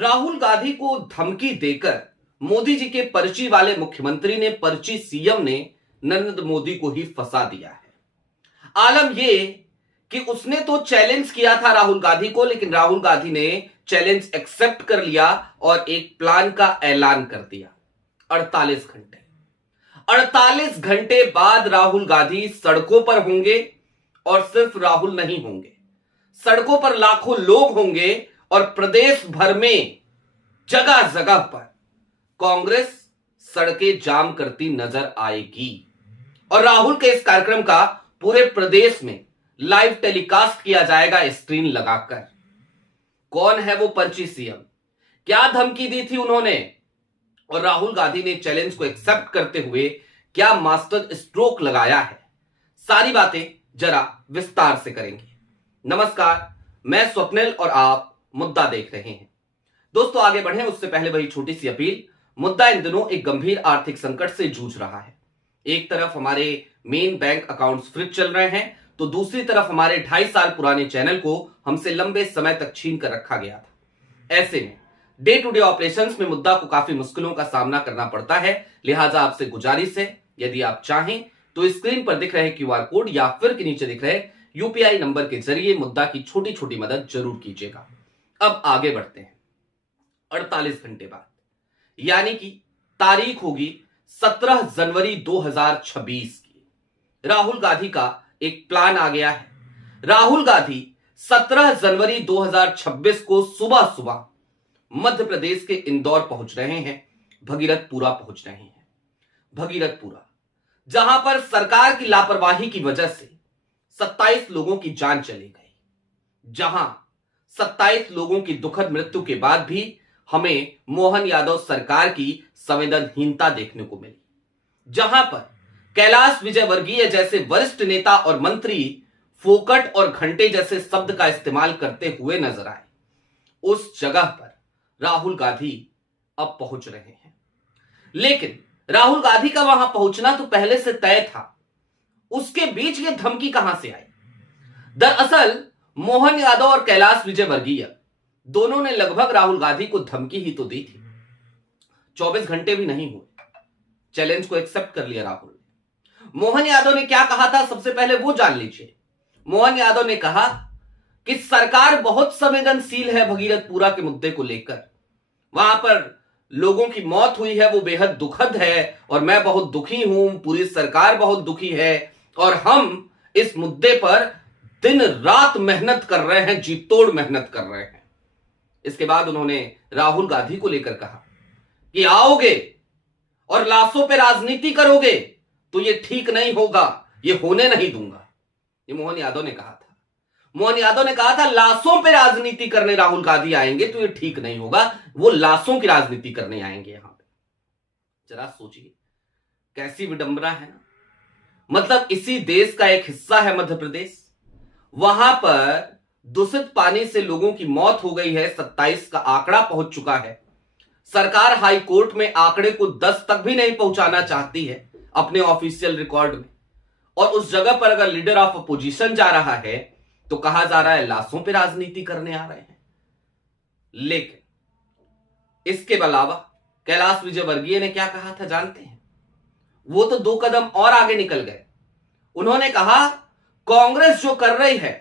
राहुल गांधी को धमकी देकर मोदी जी के पर्ची वाले मुख्यमंत्री ने पर्ची सीएम ने नरेंद्र मोदी को ही फंसा दिया है। आलम यह कि उसने तो चैलेंज किया था राहुल गांधी को, लेकिन राहुल गांधी ने चैलेंज एक्सेप्ट कर लिया और एक प्लान का ऐलान कर दिया। 48 घंटे बाद राहुल गांधी सड़कों पर होंगे और सिर्फ राहुल नहीं होंगे, सड़कों पर लाखों लोग होंगे और प्रदेश भर में जगह जगह पर कांग्रेस सड़कें जाम करती नजर आएगी। और राहुल के इस कार्यक्रम का पूरे प्रदेश में लाइव टेलीकास्ट किया जाएगा स्क्रीन लगाकर। कौन है वो पर्ची सीएम, क्या धमकी दी थी उन्होंने और राहुल गांधी ने चैलेंज को एक्सेप्ट करते हुए क्या मास्टर स्ट्रोक लगाया है, सारी बातें जरा विस्तार से करेंगे। नमस्कार, मैं स्वप्निल और आप मुद्दा देख रहे हैं। दोस्तों आगे बढ़ें उससे पहले वही छोटी सी अपील। मुद्दा इन दिनों एक गंभीर आर्थिक संकट से जूझ रहा है। एक तरफ हमारे मेन बैंक अकाउंट्स फ्रीज चल रहे हैं, तो दूसरी तरफ हमारे 2.5 साल पुराने चैनल को हमसे लंबे समय तक छीन कर रखा गया था। ऐसे में डे टू डे ऑपरेशंस में मुद्दा को काफी मुश्किलों का सामना करना पड़ता है। लिहाजा आपसे गुजारिश है, यदि आप चाहें तो स्क्रीन पर दिख रहे क्यूआर कोड या फिर के नीचे दिख रहे यूपीआई नंबर के जरिए मुद्दा की छोटी छोटी मदद जरूर कीजिएगा। अब आगे बढ़ते हैं। 48 घंटे बाद यानी कि तारीख होगी 17 जनवरी 2026 की, राहुल गांधी का एक प्लान आ गया है। राहुल गांधी 17 जनवरी 2026 को सुबह सुबह मध्य प्रदेश के इंदौर पहुंच रहे हैं, भगीरथपुरा पहुंच रहे हैं। भगीरथपुरा जहां पर सरकार की लापरवाही की वजह से 27 लोगों की जान चली गई, जहां 27 लोगों की दुखद मृत्यु के बाद भी हमें मोहन यादव सरकार की संवेदनहीनता देखने को मिली, जहां पर कैलाश विजयवर्गीय जैसे वरिष्ठ नेता और मंत्री फोकट और घंटे जैसे शब्द का इस्तेमाल करते हुए नजर आए। उस जगह पर राहुल गांधी अब पहुंच रहे हैं, लेकिन राहुल गांधी का वहां पहुंचना तो पहले से तय था। उसके बीच ये धमकी कहां से आई? दरअसल मोहन यादव और कैलाश विजयवर्गीय दोनों ने लगभग राहुल गांधी को धमकी ही तो दी थी। 24 घंटे भी नहीं हुए, चैलेंज को एक्सेप्ट कर लिया राहुल ने। मोहन यादव ने क्या कहा था, सबसे पहले वो जान लीजिए। मोहन यादव ने कहा कि सरकार बहुत संवेदनशील है भगीरथपुरा के मुद्दे को लेकर। वहां पर लोगों की मौत हुई है, वो बेहद दुखद है और मैं बहुत दुखी हूं, पूरी सरकार बहुत दुखी है और हम इस मुद्दे पर दिन रात मेहनत कर रहे हैं, जी तोड़ मेहनत कर रहे हैं। इसके बाद उन्होंने राहुल गांधी को लेकर कहा कि आओगे और लाशों पे राजनीति करोगे तो ये ठीक नहीं होगा, ये होने नहीं दूंगा। ये मोहन यादव ने कहा था। मोहन यादव ने कहा था लाशों पे राजनीति करने राहुल गांधी आएंगे तो ये ठीक नहीं होगा, वो लाशों की राजनीति करने आएंगे यहां पे। जरा सोचिए कैसी विडंबना है ना। मतलब इसी देश का एक हिस्सा है मध्य प्रदेश, वहां पर दूषित पानी से लोगों की मौत हो गई है, 27 का आंकड़ा पहुंच चुका है। सरकार हाई कोर्ट में आंकड़े को 10 तक भी नहीं पहुंचाना चाहती है अपने ऑफिशियल रिकॉर्ड में, और उस जगह पर अगर लीडर ऑफ अपोजिशन जा रहा है तो कहा जा रहा है लाशों पे राजनीति करने आ रहे हैं। लेकिन इसके अलावा कैलाश विजयवर्गीय ने क्या कहा था जानते हैं? वो तो 2 कदम और आगे निकल गए। उन्होंने कहा कांग्रेस जो कर रही है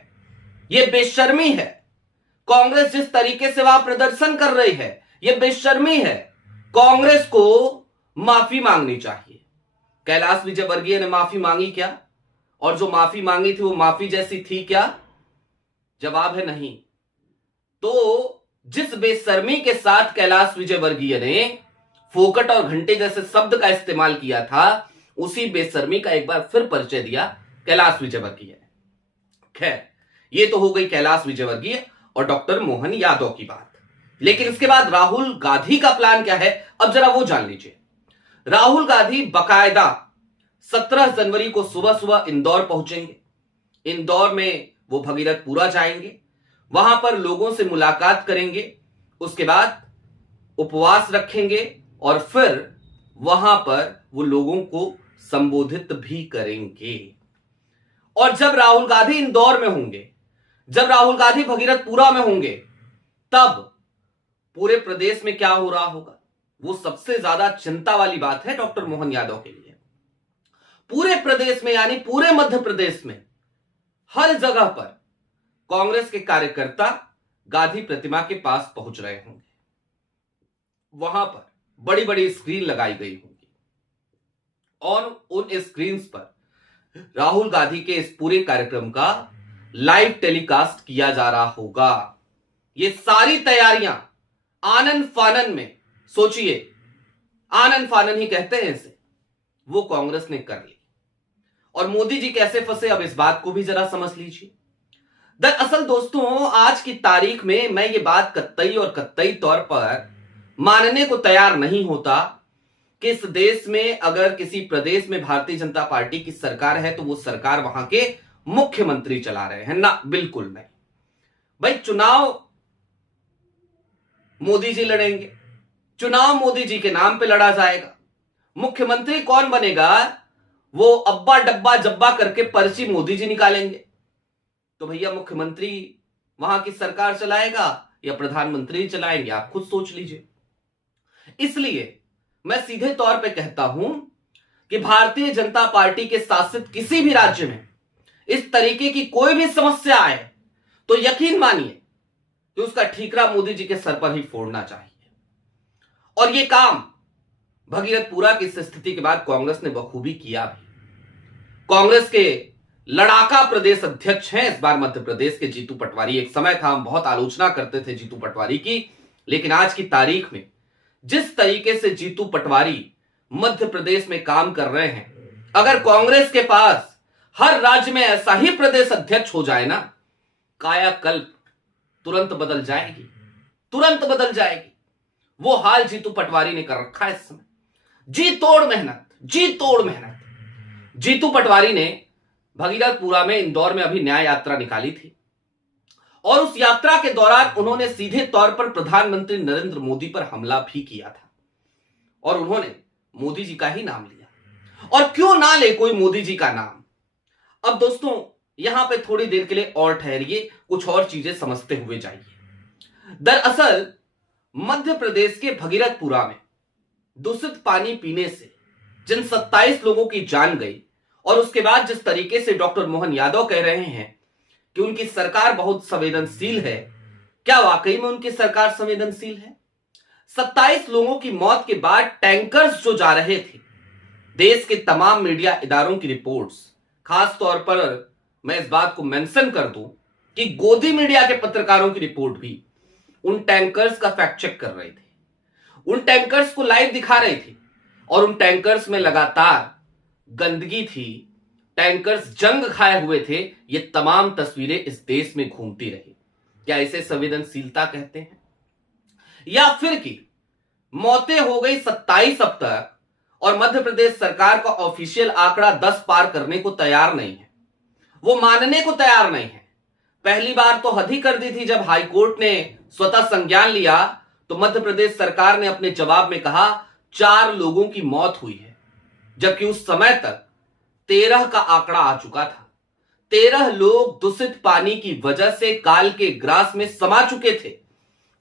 ये बेशर्मी है, कांग्रेस जिस तरीके से वहां प्रदर्शन कर रही है ये बेशर्मी है, कांग्रेस को माफी मांगनी चाहिए। कैलाश विजयवर्गीय ने माफी मांगी क्या? और जो माफी मांगी थी वो माफी जैसी थी क्या? जवाब है नहीं। तो जिस बेशर्मी के साथ कैलाश विजयवर्गीय ने फोकट और घंटे जैसे शब्द का इस्तेमाल किया था, उसी बेशर्मी का एक बार फिर परिचय दिया कैलाश विजयवर्गीय ने। खैर, ये तो हो गई कैलाश विजयवर्गीय और डॉक्टर मोहन यादव की बात। लेकिन इसके बाद राहुल गांधी का प्लान क्या है, अब जरा वो जान लीजिए। राहुल गांधी बकायदा 17 जनवरी को सुबह सुबह इंदौर पहुंचेंगे। इंदौर में वो भगीरथपुरा जाएंगे, वहां पर लोगों से मुलाकात करेंगे, उसके बाद उपवास रखेंगे और फिर वहां पर वो लोगों को संबोधित भी करेंगे। और जब राहुल गांधी इंदौर में होंगे, जब राहुल गांधी भगीरथपुरा में होंगे, तब पूरे प्रदेश में क्या हो रहा होगा, वो सबसे ज्यादा चिंता वाली बात है डॉक्टर मोहन यादव के लिए। पूरे प्रदेश में यानी पूरे मध्य प्रदेश में हर जगह पर कांग्रेस के कार्यकर्ता गांधी प्रतिमा के पास पहुंच रहे होंगे। वहां पर बड़ी बड़ी स्क्रीन लगाई गई होंगी और उन स्क्रीन्स पर राहुल गांधी के इस पूरे कार्यक्रम का लाइव टेलीकास्ट किया जा रहा होगा। ये सारी तैयारियां आनन फानन में, सोचिए आनन फानन ही कहते हैं इसे, वो कांग्रेस ने कर ली। और मोदी जी कैसे फंसे, अब इस बात को भी जरा समझ लीजिए। दरअसल दोस्तों, आज की तारीख में मैं ये बात कतई और कतई तौर पर मानने को तैयार नहीं होता कि इस देश में अगर किसी प्रदेश में भारतीय जनता पार्टी की सरकार है तो वो सरकार वहां के मुख्यमंत्री चला रहे हैं ना, बिल्कुल नहीं। भाई चुनाव मोदी जी लड़ेंगे, चुनाव मोदी जी के नाम पे लड़ा जाएगा। मुख्यमंत्री कौन बनेगा, वो अब्बा डब्बा जब्बा करके पर्ची मोदी जी निकालेंगे। तो भैया मुख्यमंत्री वहां की सरकार चलाएगा या प्रधानमंत्री चलाएंगे, आप खुद सोच लीजिए। इसलिए मैं सीधे तौर पे कहता हूं कि भारतीय जनता पार्टी के शासित किसी भी राज्य में इस तरीके की कोई भी समस्या आए तो यकीन मानिए कि उसका ठीकरा मोदी जी के सर पर ही फोड़ना चाहिए। और यह काम भगीरथपुरा की इस स्थिति के बाद कांग्रेस ने बखूबी किया भी। कांग्रेस के लड़ाका प्रदेश अध्यक्ष हैं इस बार मध्य प्रदेश के जीतू पटवारी। एक समय था हम बहुत आलोचना करते थे जीतू पटवारी की, लेकिन आज की तारीख में जिस तरीके से जीतू पटवारी मध्य प्रदेश में काम कर रहे हैं, अगर कांग्रेस के पास हर राज्य में ऐसा ही प्रदेश अध्यक्ष हो जाए ना, कायाकल्प तुरंत बदल जाएगी, तुरंत बदल जाएगी। वो हाल जीतू पटवारी ने कर रखा है इस समय। जी तोड़ मेहनत, जी तोड़ मेहनत। जीतू पटवारी ने भगीरथपुरा में, इंदौर में अभी न्याय यात्रा निकाली थी और उस यात्रा के दौरान उन्होंने सीधे तौर पर प्रधानमंत्री नरेंद्र मोदी पर हमला भी किया था और उन्होंने मोदी जी का ही नाम लिया। और क्यों ना ले कोई मोदी जी का नाम। अब दोस्तों यहां पे थोड़ी देर के लिए और ठहरिए, कुछ और चीजें समझते हुए जाइए। दरअसल मध्य प्रदेश के भगीरथपुरा में दूषित पानी पीने से जिन 27 लोगों की जान गई और उसके बाद जिस तरीके से डॉक्टर मोहन यादव कह रहे हैं कि उनकी सरकार बहुत संवेदनशील है, क्या वाकई में उनकी सरकार संवेदनशील है? 27 लोगों की मौत के बाद टैंकर्स जो जा रहे थे, देश के तमाम मीडिया इदारों की रिपोर्ट्स, खास तौर पर मैं इस बात को मेंशन कर दूं कि गोदी मीडिया के पत्रकारों की रिपोर्ट भी उन टैंकर्स का फैक्ट चेक कर रहे थे, उन टैंकर्स को लाइव दिखा रहे थे और उन टैंकर्स में लगातार गंदगी थी, टैंकर्स जंग खाए हुए थे। ये तमाम तस्वीरें इस देश में घूमती रही। क्या इसे संवेदनशीलता कहते हैं? या फिर कि मौतें हो गई 27 अब तक और मध्य प्रदेश सरकार का ऑफिशियल आंकड़ा 10 पार करने को तैयार नहीं है, वो मानने को तैयार नहीं है। पहली बार तो हद ही कर दी थी जब हाईकोर्ट ने स्वतः संज्ञान लिया तो मध्य प्रदेश सरकार ने अपने जवाब में कहा 4 लोगों की मौत हुई है, जबकि उस समय तक 13 का आंकड़ा आ चुका था। 13 लोग दूषित पानी की वजह से काल के ग्रास में समा चुके थे।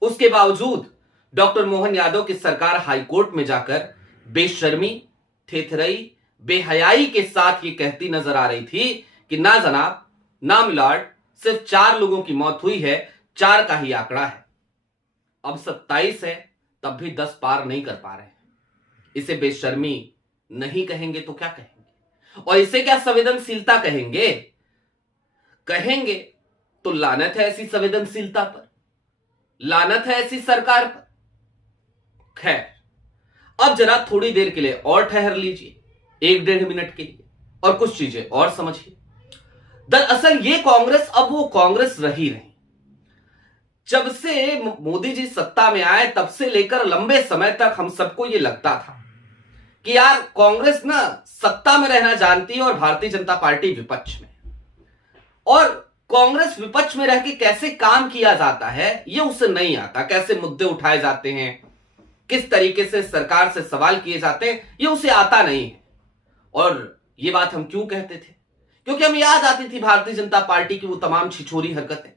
उसके बावजूद डॉक्टर मोहन यादव की सरकार हाईकोर्ट में जाकर बेशर्मी, थेथरई, बेहयाई के साथ ये कहती नजर आ रही थी कि ना जनाब, ना मिलाड, सिर्फ 4 लोगों की मौत हुई है, 4 का ही आंकड़ा है। अब 27 है, तब भी 10 पार नहीं कर पा रहे हैं। इसे बेशर्मी नहीं कहेंगे तो क्या कहेंगे? और इसे क्या संवेदनशीलता कहेंगे? कहेंगे तो लानत है ऐसी संवेदनशीलता पर, लानत है ऐसी सरकार पर। खैर, अब जरा थोड़ी देर के लिए और ठहर लीजिए, 1-1.5 मिनट के लिए, और कुछ चीजें और समझिए। दरअसल ये कांग्रेस अब वो कांग्रेस रही नहीं। जब से मोदी जी सत्ता में आए तब से लेकर लंबे समय तक हम सबको ये लगता था कि यार कांग्रेस ना सत्ता में रहना जानती है और भारतीय जनता पार्टी विपक्ष में। और कांग्रेस विपक्ष में रह के कैसे काम किया जाता है ये उसे नहीं आता, कैसे मुद्दे उठाए जाते हैं, किस तरीके से सरकार से सवाल किए जाते हैं, ये उसे आता नहीं है। और ये बात हम क्यों कहते थे? क्योंकि हमें याद आती थी भारतीय जनता पार्टी की वो तमाम छिछोरी हरकतें,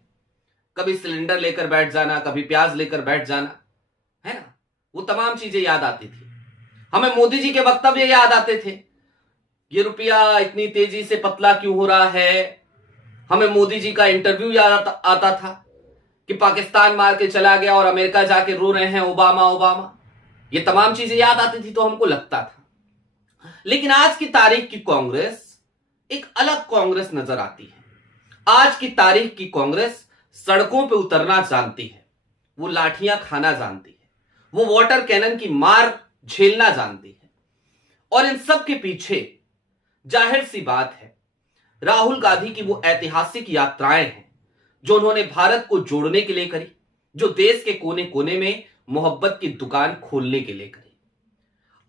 कभी सिलेंडर लेकर बैठ जाना, कभी प्याज लेकर बैठ जाना, वो तमाम चीजें याद आती थी। हमें मोदी जी के वक्तव्य याद आते थे, ये रुपया इतनी तेजी से पतला क्यों हो रहा है। हमें मोदी जी का इंटरव्यू याद आता था कि पाकिस्तान मार के चला गया और अमेरिका जाके रो रहे हैं ओबामा ओबामा। ये तमाम चीजें याद आती थी तो हमको लगता था। लेकिन आज की तारीख की कांग्रेस एक अलग कांग्रेस नजर आती है। आज की तारीख की कांग्रेस सड़कों पे उतरना जानती है, वो लाठियां खाना जानती है, वो वाटर कैनन की मार झेलना जानती है। और इन सब के पीछे जाहिर सी बात है राहुल गांधी की वो ऐतिहासिक यात्राएं हैं जो उन्होंने भारत को जोड़ने के लिए करी, जो देश के कोने कोने में मोहब्बत की दुकान खोलने के लिए करी।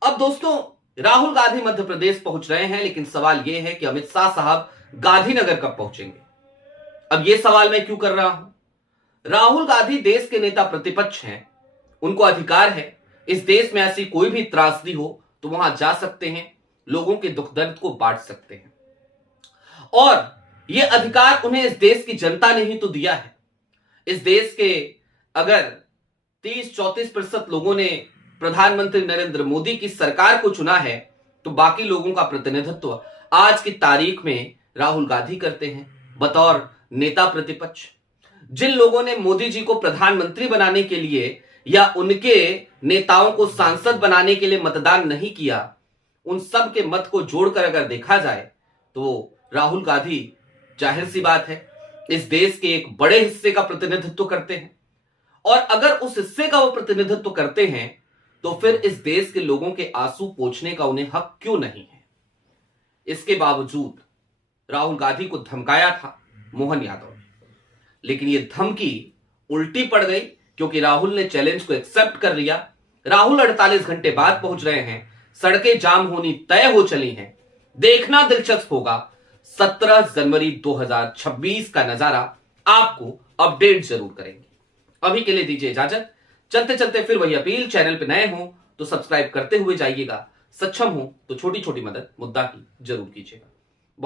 अब दोस्तों, राहुल गांधी मध्य प्रदेश पहुंच रहे हैं, लेकिन सवाल यह है कि अमित शाह साहब गांधीनगर कब पहुंचेंगे। अब यह सवाल मैं क्यों कर रहा हूं? राहुल गांधी देश के नेता प्रतिपक्ष हैं, उनको अधिकार है इस देश में ऐसी कोई भी त्रासदी हो तो वहां जा सकते हैं, लोगों के दुख दर्द को बांट सकते हैं। और यह अधिकार उन्हें इस देश की जनता ने ही तो दिया है। इस देश के अगर 30-34% लोगों ने प्रधानमंत्री नरेंद्र मोदी की सरकार को चुना है तो बाकी लोगों का प्रतिनिधित्व आज की तारीख में राहुल गांधी करते हैं बतौर नेता प्रतिपक्ष। जिन लोगों ने मोदी जी को प्रधानमंत्री बनाने के लिए या उनके नेताओं को सांसद बनाने के लिए मतदान नहीं किया, उन सब के मत को जोड़कर अगर देखा जाए तो राहुल गांधी जाहिर सी बात है इस देश के एक बड़े हिस्से का प्रतिनिधित्व करते हैं। और अगर उस हिस्से का वो प्रतिनिधित्व करते हैं तो फिर इस देश के लोगों के आंसू पोंछने का उन्हें हक क्यों नहीं है। इसके बावजूद राहुल गांधी को धमकाया था मोहन यादव ने, लेकिन ये धमकी उल्टी पड़ गई क्योंकि राहुल ने चैलेंज को एक्सेप्ट कर लिया। राहुल 48 घंटे बाद पहुंच रहे हैं, सड़कें जाम होनी तय हो चली हैं। देखना दिलचस्प होगा 17 जनवरी 2026 का नजारा, आपको अपडेट जरूर करेंगे। अभी के लिए दीजिए इजाजत। चलते चलते फिर वही अपील, चैनल पे नए हो तो सब्सक्राइब करते हुए जाइएगा, सक्षम हो तो छोटी छोटी मदद मुद्दा की जरूर कीजिएगा।